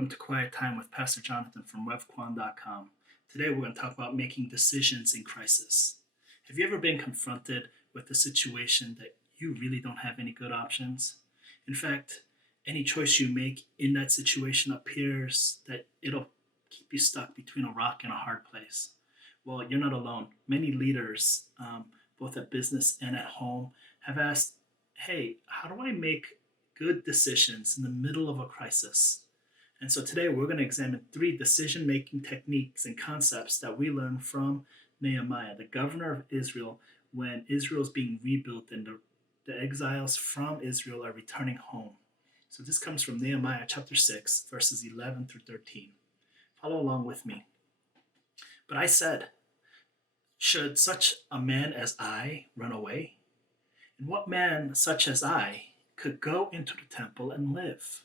Welcome to Quiet Time with Pastor Jonathan from Kwon.com. Today we're going to talk about making decisions in crisis. Have you ever been confronted with a situation that you really don't have any good options? In fact, any choice you make in that situation appears that it'll keep you stuck between a rock and a hard place. Well, you're not alone. Many leaders, both at business and at home, have asked, hey, how do I make good decisions in the middle of a crisis? And so today we're going to examine 3 decision-making techniques and concepts that we learned from Nehemiah, the governor of Israel, when Israel is being rebuilt and the exiles from Israel are returning home. So this comes from Nehemiah chapter 6, verses 11 through 13. Follow along with me. But I said, should such a man as I run away? And what man such as I could go into the temple and live?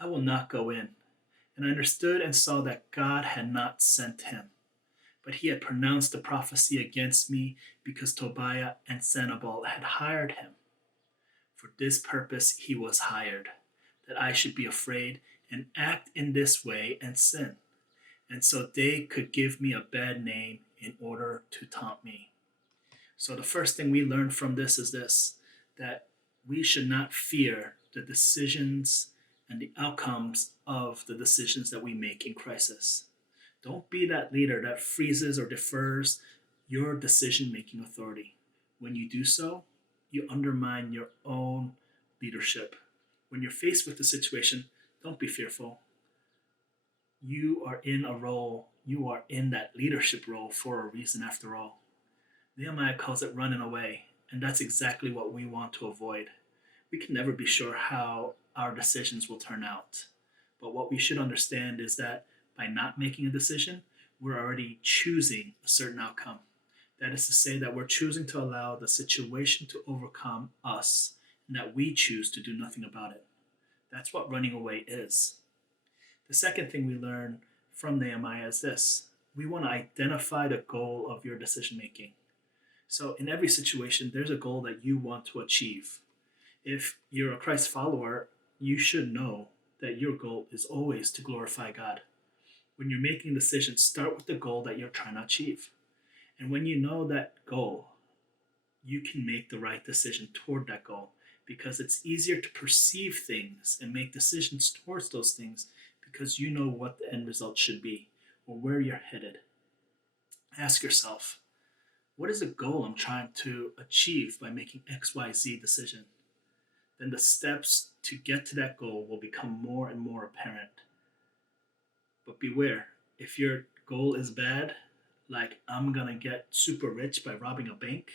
I will not go in. And I understood and saw that God had not sent him, but he had pronounced the prophecy against me because Tobiah and Sanballat had hired him. For this purpose he was hired, that I should be afraid and act in this way and sin. And so they could give me a bad name in order to taunt me. So the first thing we learned from this is this, that we should not fear the decisions and the outcomes of the decisions that we make in crisis. Don't be that leader that freezes or defers your decision-making authority. When you do so, you undermine your own leadership. When you're faced with a situation, don't be fearful. You are in a role, you are in that leadership role for a reason after all. Nehemiah calls it running away, and that's exactly what we want to avoid. We can never be sure how our decisions will turn out. But what we should understand is that by not making a decision, we're already choosing a certain outcome. That is to say that we're choosing to allow the situation to overcome us, and that we choose to do nothing about it. That's what running away is. The second thing we learn from Nehemiah is this. We want to identify the goal of your decision making. So in every situation, there's a goal that you want to achieve. If you're a Christ follower, you should know that your goal is always to glorify God. When you're making decisions, start with the goal that you're trying to achieve. And when you know that goal, you can make the right decision toward that goal, because it's easier to perceive things and make decisions towards those things because you know what the end result should be or where you're headed. Ask yourself, what is the goal I'm trying to achieve by making XYZ decision? Then the steps to get to that goal will become more and more apparent. But beware, if your goal is bad, like I'm gonna get super rich by robbing a bank,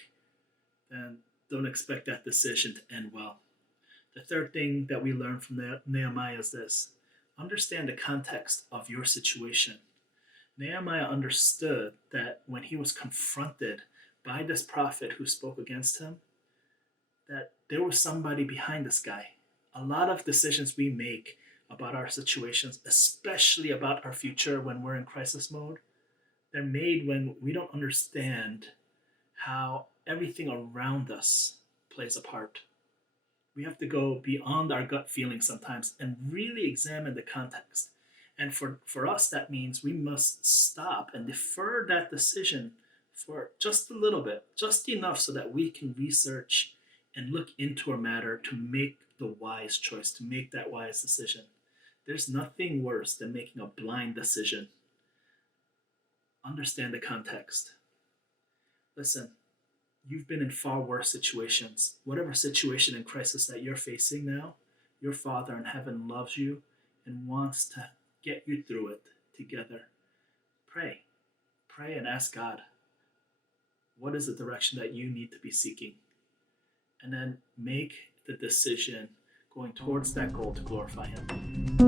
then don't expect that decision to end well. The third thing that we learn from Nehemiah is this. Understand the context of your situation. Nehemiah understood that when he was confronted by this prophet who spoke against him, that there was somebody behind this guy. A lot of decisions we make about our situations, especially about our future when we're in crisis mode, they're made when we don't understand how everything around us plays a part. We have to go beyond our gut feeling sometimes and really examine the context. And for us, that means we must stop and defer that decision for just a little bit, just enough so that we can research and look into a matter to make the wise choice, to make that wise decision. There's nothing worse than making a blind decision. Understand the context. Listen, you've been in far worse situations. Whatever situation and crisis that you're facing now, your Father in heaven loves you and wants to get you through it together. Pray. Pray and ask God, what is the direction that you need to be seeking? And then make the decision going towards that goal to glorify Him.